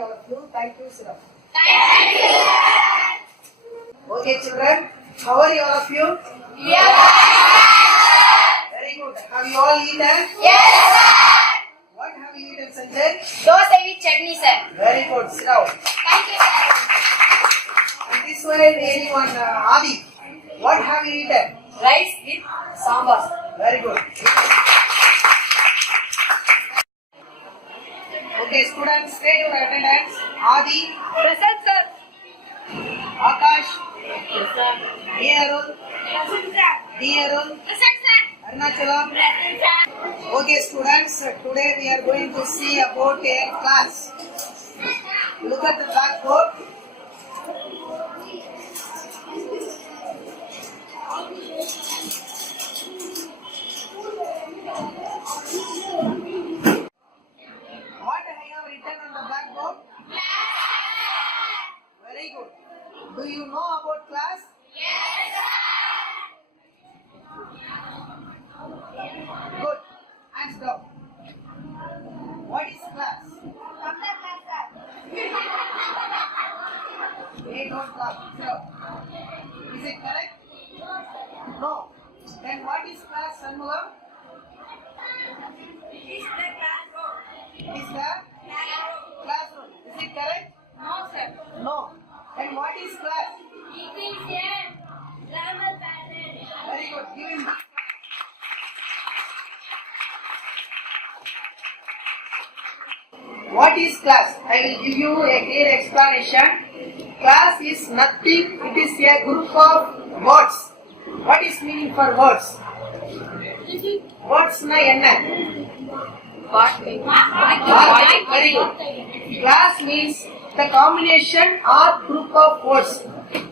all of you. Thank you, sir. Thank you. Okay, children. How are you, all of you? Yes. Very good. Have you all eaten? Yes, sir. What have you eaten, Sanjay? Dosa with chutney, sir. Very good. Sit down. Thank you, sir. And this way, anyone, Adi. What have you eaten? Rice with sambar. Very good. Okay, students, state your attendance. Adi, Present, sir. Akash, Yes, sir. Dearul, Present, sir. Dearul, Present, sir. Arunachalam. Present, sir. Okay, students, today we are going to see about a class. Look at the blackboard. What I have written on the blackboard? Very good. Do you know about class? Yes, sir. Good. Hands down. What is class? They don't clap. No. Is it correct? No. Then what is class, Sanmulam? Is the classroom? Is the classroom. Is it correct? No, sir. No. Then what is class? It is a grammar pattern. Very good. Give him. What is class? I will give you a clear explanation. Class is nothing. It is a group of words. What is meaning for words? Words na enna? Very good. Class means the combination or group of words.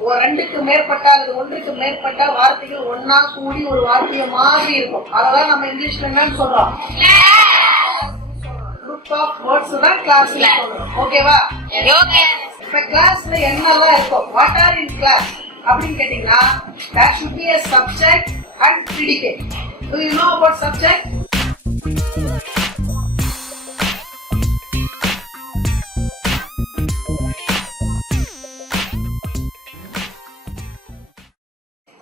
ஒரு ரெண்டுக்கு மேற்பட்ட அல்லது ஒன்றுக்கு மேற்பட்ட வார்த்தைகள் ஒன்னா கூடி ஒரு வார்த்தைய மாதிரி இருக்கும். அதெல்லாம் நம்ம இங்கிலீஷ்ல என்னன்னு சொல்றோம்? குரூப் ஆஃப் வேர்ட்ஸ் தான் கிளாஸ் சொல்றோம். ஓகேவா? ஓகே. இப்ப கிளாஸ்ல என்னெல்லாம் இருக்கும்? வாட் ஆர் இன் கிளாஸ் அப்படின்னு கேட்டீங்கன்னா there should be a subject and predicate. Do you know about subject?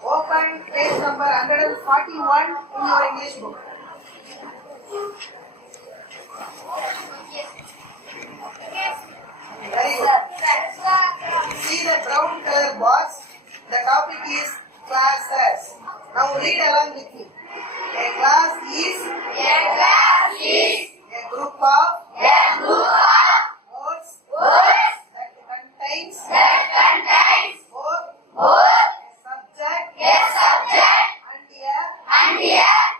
Open page number 141 in your English book. Very good. See the brown color box. The topic is classes. Now read along with me. A class is A class is a group of a group of words words that contains that contains both both subject a subject and and a a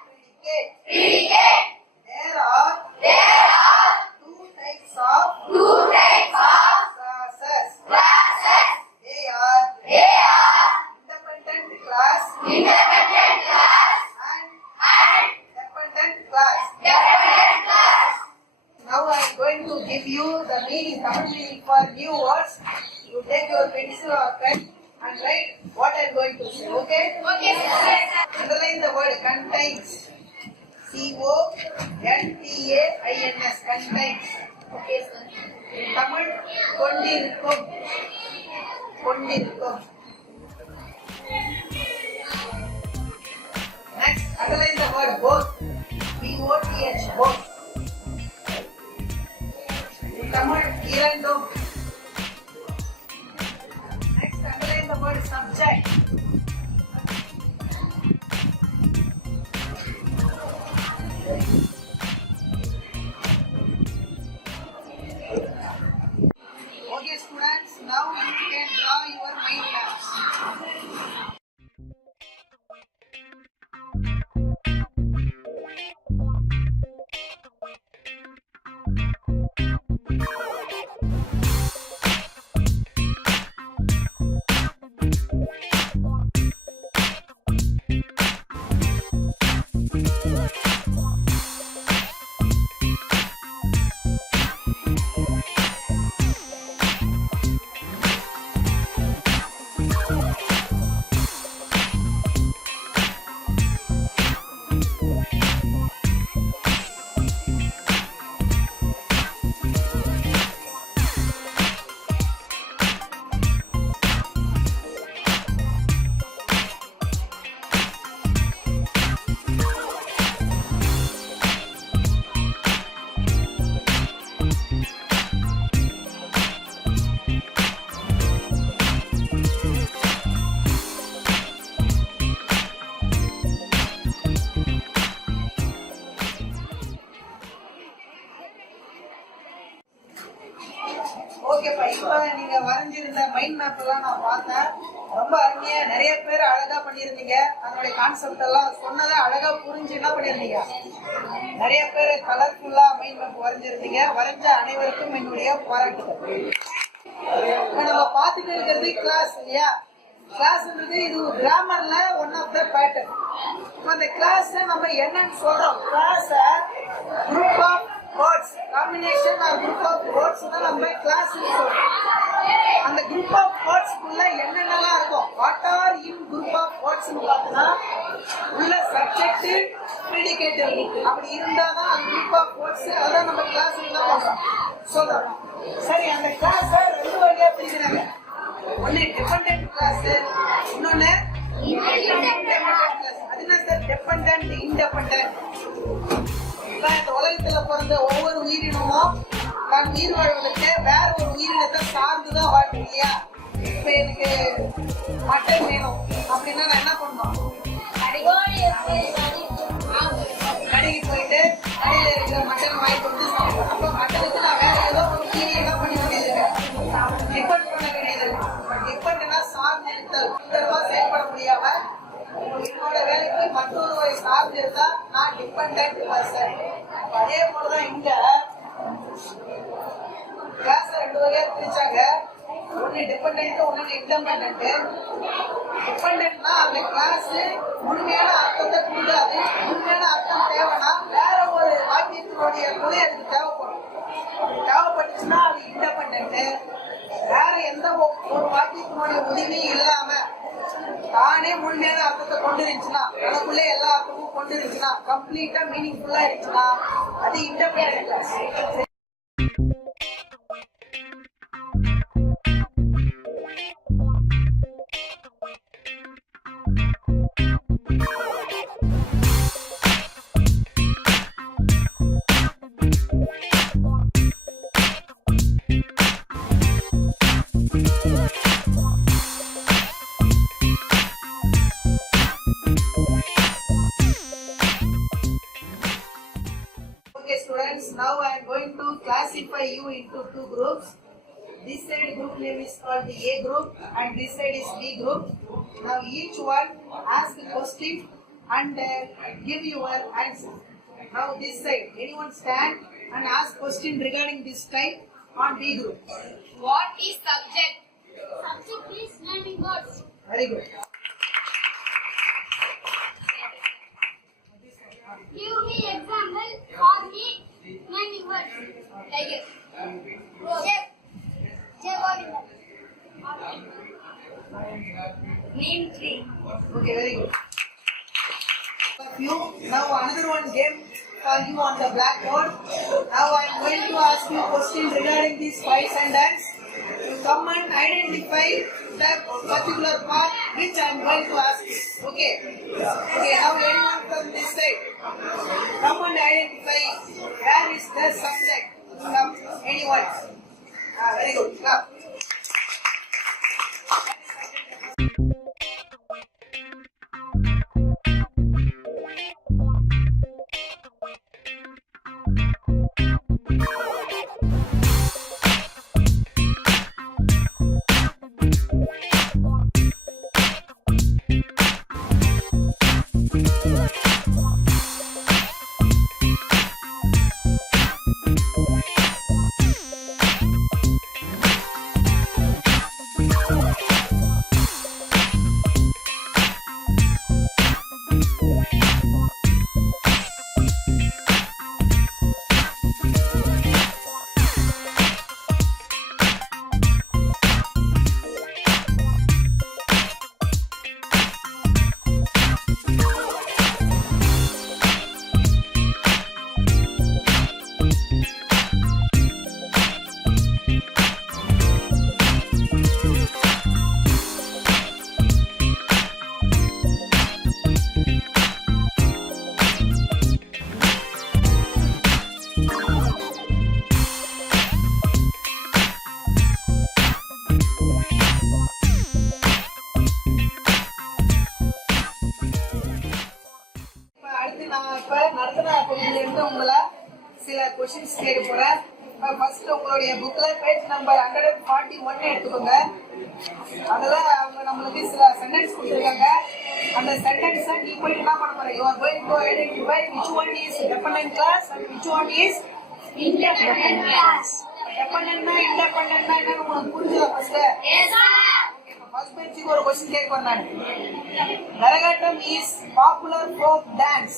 predicate. predicate. There are There are two types of two types of classes. classes. They are They are independent class independent class and and dependent class. dependent class. Now I am going to give you the meaning, Tamil meaning for new words. You take your pencil or pen and write what I am going to say. Okay? Okay, sir. Underline the word contains. C-O-N-T-A-I-N-S. Contains. Okay, sir. In Tamil, கொண்டிருக்கும். கொண்டிருக்கும். Next, underline the word both. B-O-T-H. Both. In Tamil, இரண்டும். Next, underline the word subject. Okay, students, now you can draw your mind maps. ஓகேப்பா, இப்ப நீங்க வரைஞ்சிருந்த mind map எல்லாம் நான் பார்த்தேன். ரொம்ப அருமையா நிறைய பேர் அழகா பண்ணியிருந்தீங்க. அதனுடைய கான்செப்ட் எல்லாம் சொன்னதை அழகா புரிஞ்சு என்ன பண்ணியிருந்தீங்க, நிறைய பேர் கலர்ஃபுல்லா மைண்ட் மேப் வரைஞ்சிருந்தீங்க. வரைஞ்ச அனைவருக்கும் என்னுடைய பாராட்டுகள். இப்ப நம்ம பார்த்துட்டு இருக்கிறது கிளாஸ் இல்லையா? கிளாஸ்ன்றது இது கிராமர்ல ஒன் ஆஃப் த பேட்டர்ன். இப்போ அந்த கிளாஸ் நம்ம என்னன்னு சொல்றோம்? Clause group of words, combination or group of words தான் நம்ம கிளாஸ் சொல்றோம். அந்த குரூப் ஆஃப் வேர்ட்ஸ்க்குள்ள என்னென்னலாம் இருக்கும்? What are in group of வேர்ட்ஸ்னு பார்த்தோம்னா உள்ள சப்ஜெக்ட், ப்ரெடிகேட்டிவ் அப்படி இருந்தாதான் அந்த குரூப் ஆஃப் வேர்ட்ஸ். அதான் நம்ம கிளாஸ்ல தான் சொல்றோம். சரி, அந்த கிளாஸ் ரெண்டு வகையா பிரிக்கிறாங்க. ஒன்னு டிபெண்டன்ட் கிளாஸ், இன்னொன்னு இண்டிபெண்டன்ட் கிளாஸ். அது என்ன சார் டிபெண்டன்ட் இண்டிபெண்டன்ட்? இந்த உலகத்துல பிறந்த ஒவ்வொரு உயிரினமும் நான் உயிர் வாழ்வதற்கு வேற ஒரு உயிரினத்தை சார்ந்துதான் வாழ்க்கை இல்லையா? இப்ப எனக்கு மட்டன் வேணும் அப்படின்னா நான் என்ன பண்ணணும்? கடைக்கு போயிட்டு கடையில இருக்கிற மட்டன் வாங்கிட்டு வந்து சாப்பிடுவேன். அப்ப மட்டனுக்கு நான் வேற ஏதோ ஒரு உயிரி என்ன பண்ண வேண்டியது, டிபெண்ட் பண்ண வேண்டியது. டிபெண்ட்னா சார்ந்து இருத்தல், சுத்தமா செயல்பட முடியாம என்னோட வேலைக்கு மற்றொருவரை சார்ந்து இருந்தா நான் டிபெண்டன்ட் பர்சன். அதே போலதான் இங்க கிளாஸ் ரெண்டு வகையா பிரிச்சாங்க. ஒன்னு டிபெண்டன்ட், ஒன்னு இண்டிபெண்டன்ட். டிபெண்டன்ட்னா அந்த கிளாஸ் முழுமையான அர்த்தத்தை கொடுக்காது. முழுமையான அர்த்தம் தேவைன்னா வேற ஒரு வாக்கியத்தினுடைய துணை அதுக்கு தேவைப்படும். அப்படி தேவைப்பட்டுச்சுன்னா அது இண்டிபெண்டன்ட். வேற எந்த ஒரு வாக்கியத்தினுடைய உதவியும் இல்லாம தானே முழுமையான அர்த்தத்தை கொண்டு இருந்துச்சுன்னா, எனக்குள்ளே எல்லா அர்த்தமும் கொண்டு இருந்துச்சுன்னா, கம்ப்ளீட்டா மீனிங்ஃபுல்லா இருந்துச்சுன்னா அது independent class. Okay students, now I am going to classify you into two groups. This side group name is called the A group and this side is B group. Now each one ask a question and give your answer. Now this side, anyone stand and ask question regarding this type on B group. What is subject? Subject is naming words. Very good. Give me example for me naming words. Tiger. Name tree. Okay, very good. You now another one game for you on the blackboard. Now I am going to ask you questions regarding these 5 sentences. You come and identify the particular part which I am going to ask you. Okay. Okay. Now anyone from this side, come and identify where is the subject. Come, anyone. Very good. Come. Questions கேட்க போறேன். ஃபர்ஸ்ட் உங்களுடைய புக்ல page number 141 எடுத்துக்கோங்க. அதுல அவங்க நம்மளுக்கு சில சென்டென்ஸ் கொடுத்துருக்காங்க. அந்த சென்டென்ஸை நீ போய் என்ன பண்ண போற? You are going to identify which one is dependent class and which one is Independent class. dependent independent என்ன உங்களுக்கு புரிஞ்சுதா ஃபர்ஸ்ட்? Yes, sir. ஃபர்ஸ்ட் பேஜ்க்கு ஒரு கொஸ்டின் கேட்க போறேன் நான். கரகாட்டம் is popular folk dance.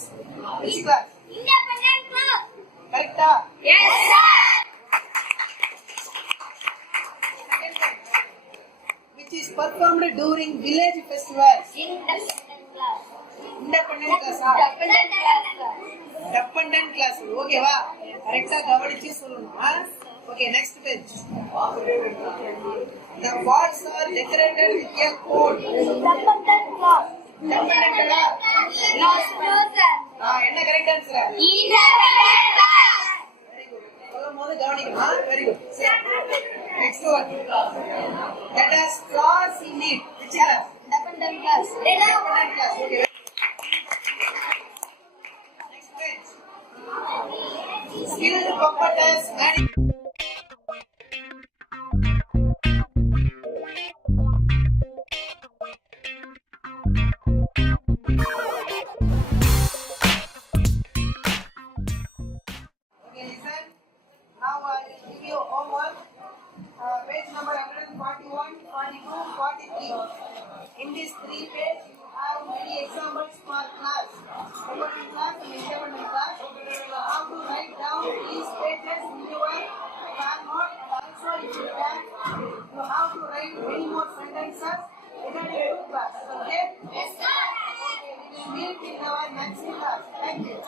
which class? Independent class. கரெக்ட்டா? Yes, sir. Which is performed during village festivals. Independent class. Independent class. Dependent class, sir. Dependent class. ஓகேவா? கரெக்ட்டா கவனிச்சு சொல்லணும். Okay, next page. The walls are decorated with a coat. Dependent class. Dependent No, sir. என்ன correct answer? Independent class. Very good. சொல்லும்போது கவனிக்கணும். Very good. Next one. That has class in it. Which class? Dependent class. Dependent class. Okay. Next page. Skilled puppeters manage. Okay, listen. Now I will give you homework. Page number 141, 42, 43. In this 3 page, you have many examples for class. Dependent class and independent class. You have to write down these pages in your plan note, and also if you can, you have to write many more sentences regarding to class. Okay? Yes, sir. Okay, we will meet in our next class. Thank you.